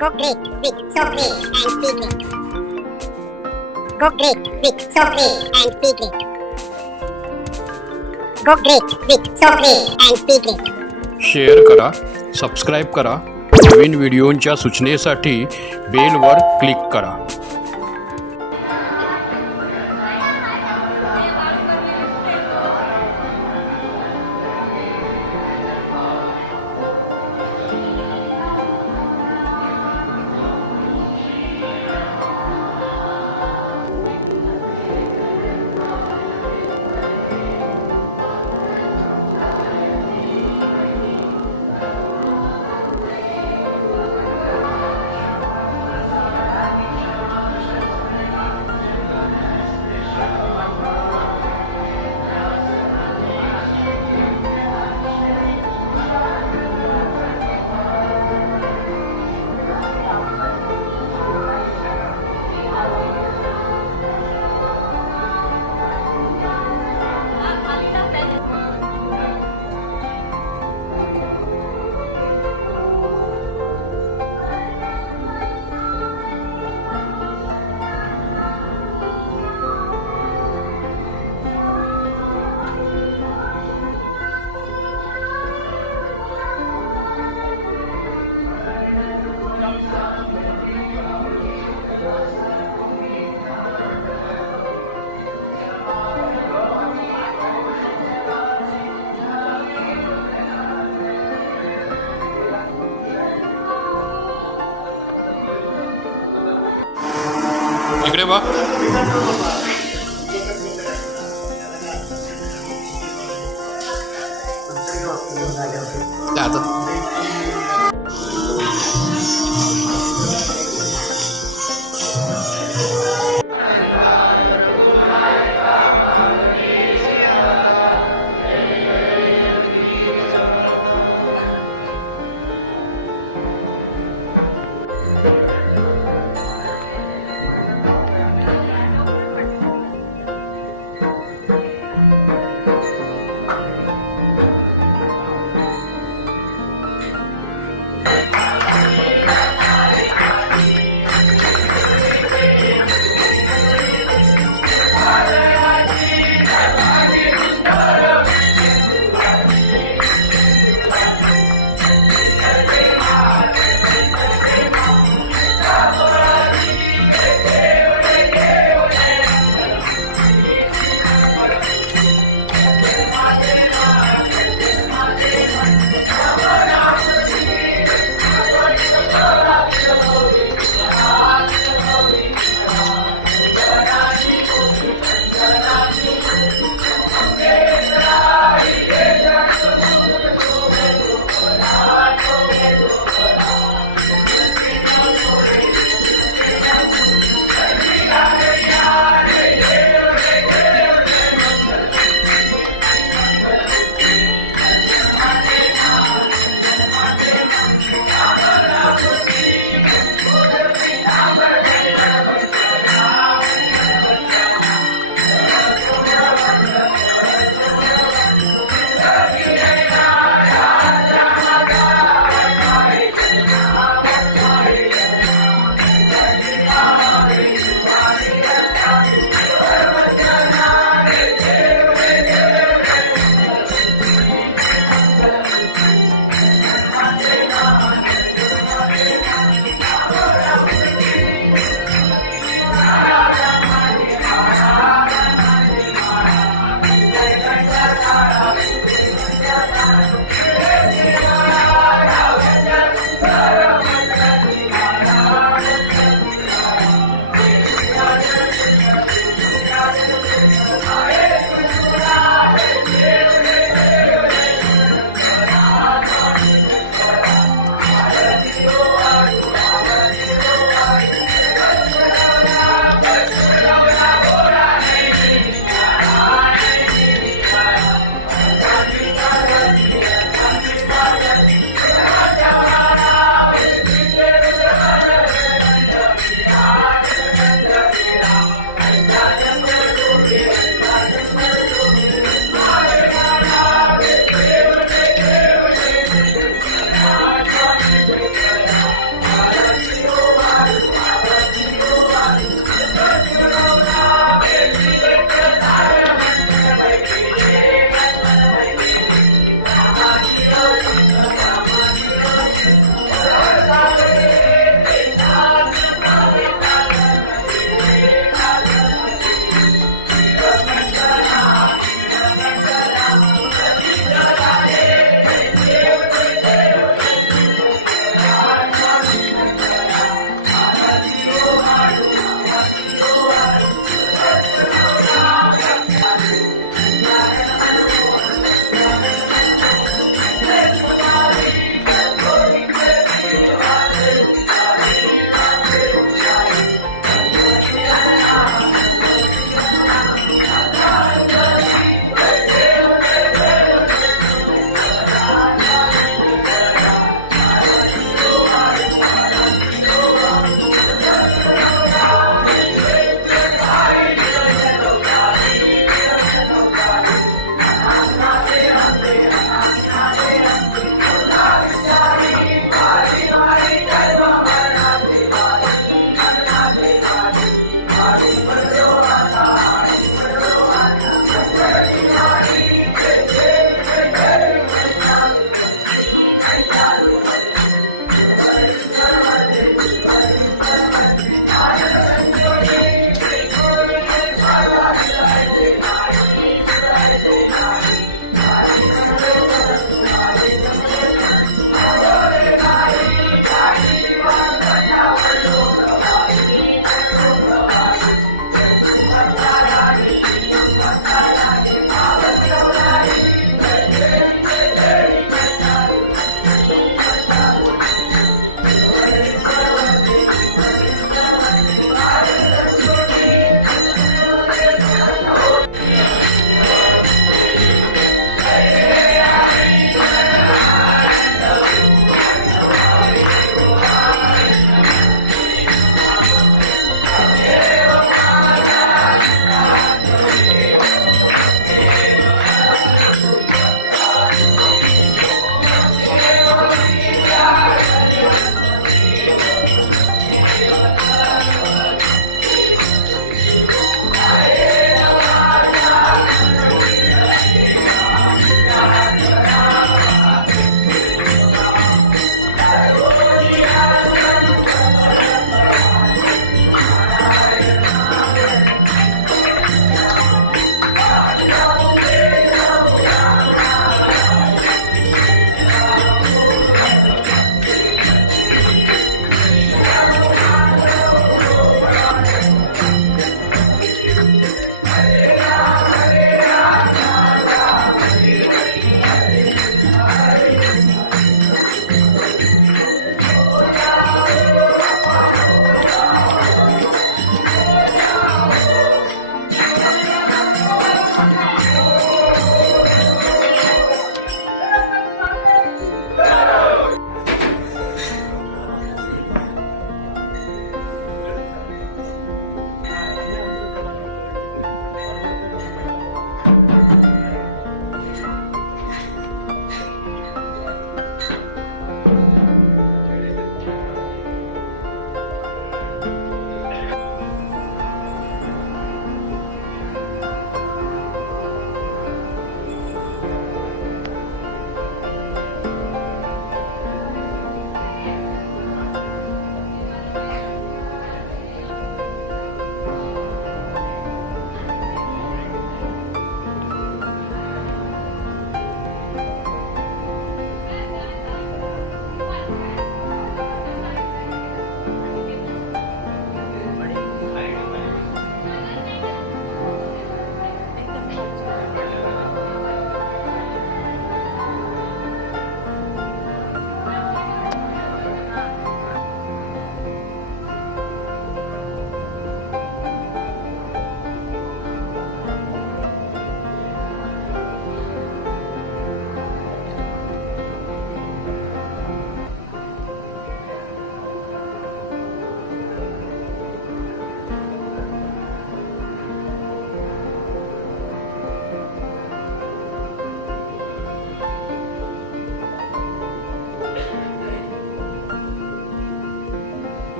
Go great with Sofree and Secret. Go great with Sofree and Secret. Go great with Sofree and Secret. Share करा subscribe करा नवीन व्हिडिओंच्या सूचनेसाठी बेलवर click करा 没有，